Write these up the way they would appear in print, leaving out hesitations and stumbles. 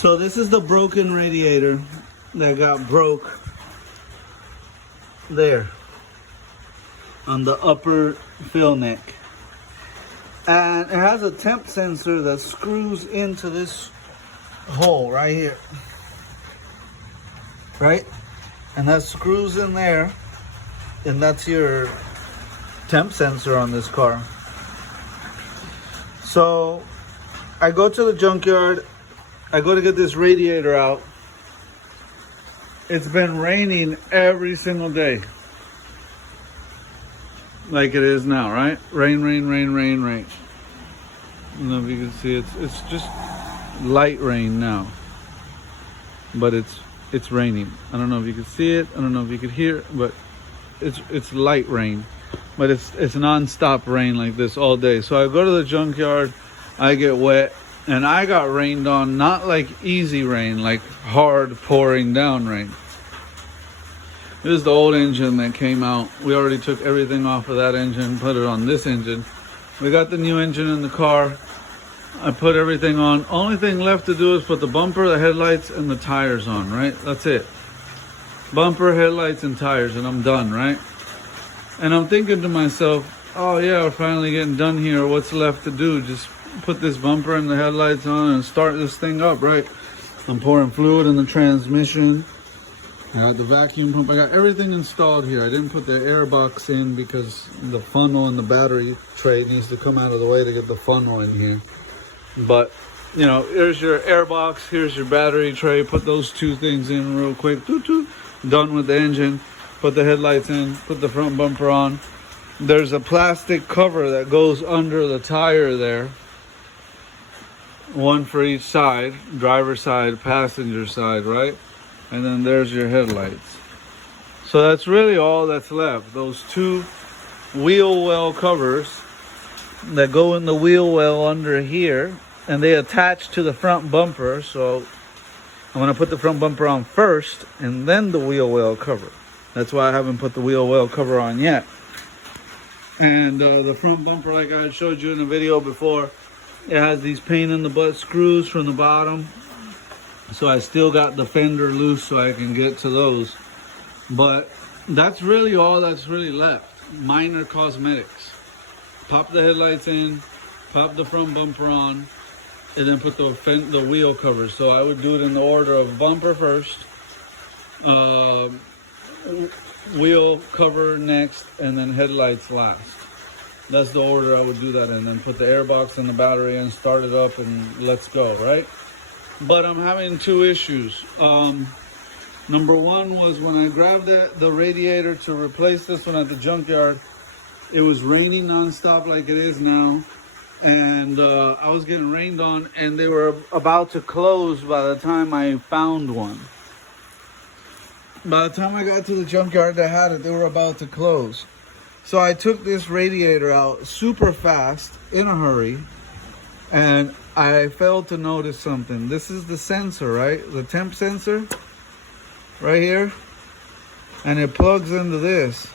So this is the broken radiator that got broke there on the upper fill neck. And it has a temp sensor that screws into this hole right here. Right? And that screws in there, and that's your temp sensor on this car. So I go to the junkyard, I go to get this radiator out. It's been raining every single day. Like it is now, right? Rain, rain, rain, rain, rain. I don't know if you can see it's just light rain now. But it's raining. I don't know if you can see it, I don't know if you could hear it, but it's light rain. But it's non-stop rain like this all day. So I go to the junkyard, I get wet, and I got rained on, not like easy rain, like hard pouring down rain. This is the old engine that came out. We already took everything off of that engine, put it on this engine. We got the new engine in the car. I put everything on. Only thing left to do is put the bumper, the headlights, and the tires on, right? That's it. Bumper, headlights, and tires, and I'm done, right? And I'm thinking to myself, oh yeah, we're finally getting done here. What's left to do? Just put this bumper and the headlights on and start this thing up, right? I'm pouring fluid in the transmission. I got the vacuum pump. I got everything installed here. I didn't put the air box in because the funnel and the battery tray needs to come out of the way to get the funnel in here. But, you know, here's your air box. Here's your battery tray. Put those two things in real quick. Done with the engine. Put the headlights in. Put the front bumper on. There's a plastic cover that goes under the tire there. One for each side. Driver side, passenger side, right? And then there's your headlights. So that's really all that's left. Those two wheel well covers that go in the wheel well under here, and they attach to the front bumper. So I'm gonna put the front bumper on first and then the wheel well cover. That's why I haven't put the wheel well cover on yet. And the front bumper, like I had showed you in the video before, it has these pain in the butt screws from the bottom. So I still got the fender loose so I can get to those. But that's really all that's really left. Minor cosmetics. Pop the headlights in, pop the front bumper on, and then put the wheel covers. So I would do it in the order of bumper first, wheel cover next, and then headlights last. That's the order I would do that in. Then put the air box and the battery in, start it up, and let's go, right? But I'm having two issues. Number one was when I grabbed the radiator to replace this one at the junkyard, it was raining nonstop like it is now. And I was getting rained on, and they were about to close by the time I found one. By the time I got to the junkyard that had it, they were about to close. So I took this radiator out super fast, in a hurry, and I failed to notice something. This is the sensor, right? The temp sensor, right here. And it plugs into this.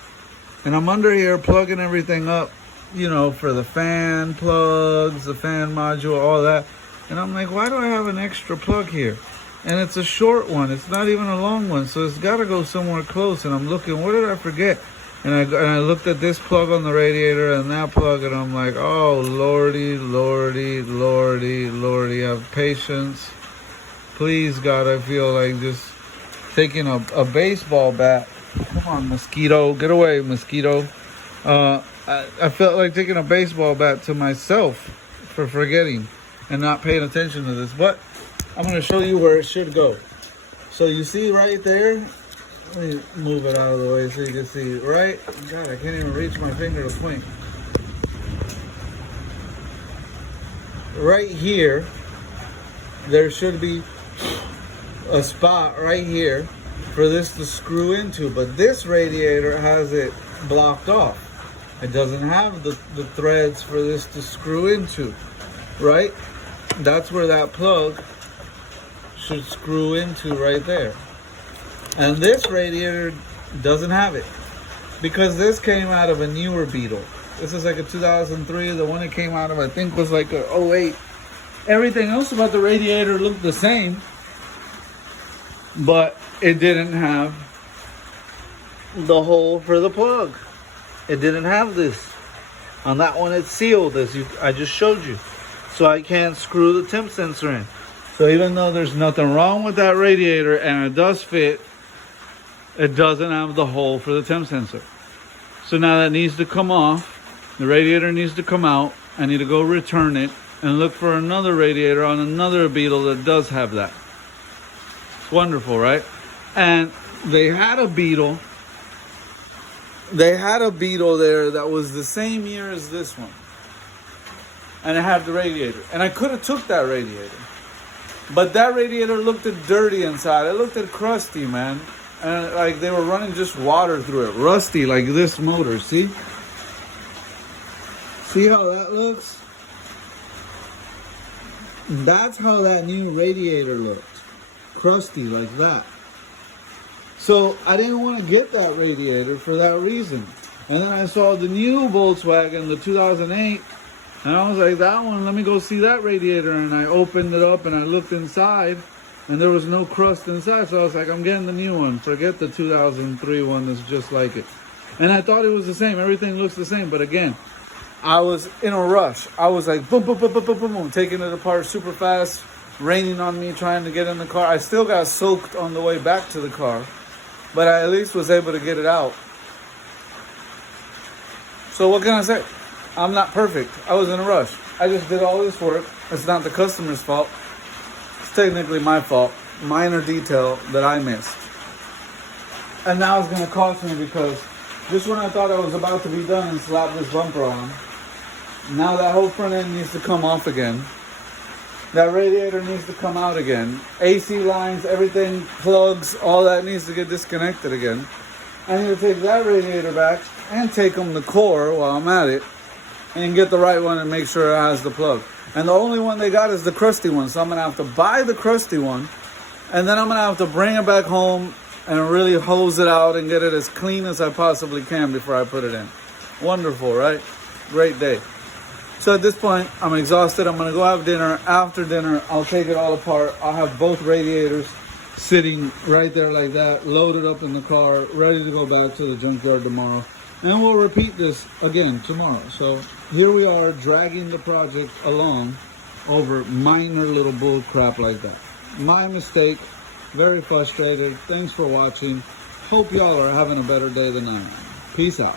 And I'm under here plugging everything up, you know, for the fan plugs, the fan module, all that. And I'm like, why do I have an extra plug here? And it's a short one. It's not even a long one. So it's got to go somewhere close. And I'm looking, what did I forget? And I looked at this plug on the radiator and that plug, and I'm like, oh, lordy, lordy, lordy, lordy, have patience. Please, God, I feel like just taking a baseball bat. Come on, mosquito, get away, mosquito. I felt like taking a baseball bat to myself for forgetting and not paying attention to this. But I'm going to show you where it should go. So you see right there, let me move it out of the way so you can see, right? God, I can't even reach my finger to point. Right here, there should be a spot right here for this to screw into, but this radiator has it blocked off. It doesn't have the threads for this to screw into, right? That's where that plug should screw into right there. And this radiator doesn't have it because this came out of a newer Beetle. This is like a 2003. The one it came out of, I think, was like a 08. Everything else about the radiator looked the same. but it didn't have the hole for the plug. It didn't have this. On that one, it's sealed, as I just showed you. So I can't screw the temp sensor in. So even though there's nothing wrong with that radiator and it does fit, it doesn't have the hole for the temp sensor. So now that needs to come off. The radiator needs to come out. I need to go return it and look for another radiator on another Beetle that does have that. It's wonderful, right? And they had a Beetle. They had a Beetle there that was the same year as this one. And it had the radiator. And I could have took that radiator. But that radiator looked dirty inside. It looked crusty, man. And like they were running just water through it. Rusty, like this motor, see? See how that looks? That's how that new radiator looked. Crusty like that. So I didn't want to get that radiator for that reason. And then I saw the new Volkswagen, the 2008, and I was like, that one, let me go see that radiator. And I opened it up and I looked inside and there was no crust inside. So I was like, I'm getting the new one. Forget the 2003 one that's just like it. And I thought it was the same. Everything looks the same. But again, I was in a rush. I was like, boom, boom, boom, boom, boom, boom, boom, taking it apart super fast, raining on me, trying to get in the car. I still got soaked on the way back to the car, but I at least was able to get it out. So what can I say? I'm not perfect. I was in a rush. I just did all this work. It's not the customer's fault. It's technically my fault. Minor detail that I missed. And now it's going to cost me because just when I thought I was about to be done and slap this bumper on, now that whole front end needs to come off again. That radiator needs to come out again. AC lines, everything, plugs, all that needs to get disconnected again. I need to take that radiator back and take them the core while I'm at it and get the right one and make sure it has the plug. And the only one they got is the crusty one. So I'm going to have to buy the crusty one and then I'm going to have to bring it back home and really hose it out and get it as clean as I possibly can before I put it in. Wonderful, right? Great day. So at this point, I'm exhausted. I'm going to go have dinner. After dinner, I'll take it all apart. I'll have both radiators sitting right there like that, loaded up in the car, ready to go back to the junkyard tomorrow. And we'll repeat this again tomorrow. So here we are dragging the project along over minor little bull crap like that. My mistake. Very frustrated. Thanks for watching. Hope y'all are having a better day than I am. Peace out.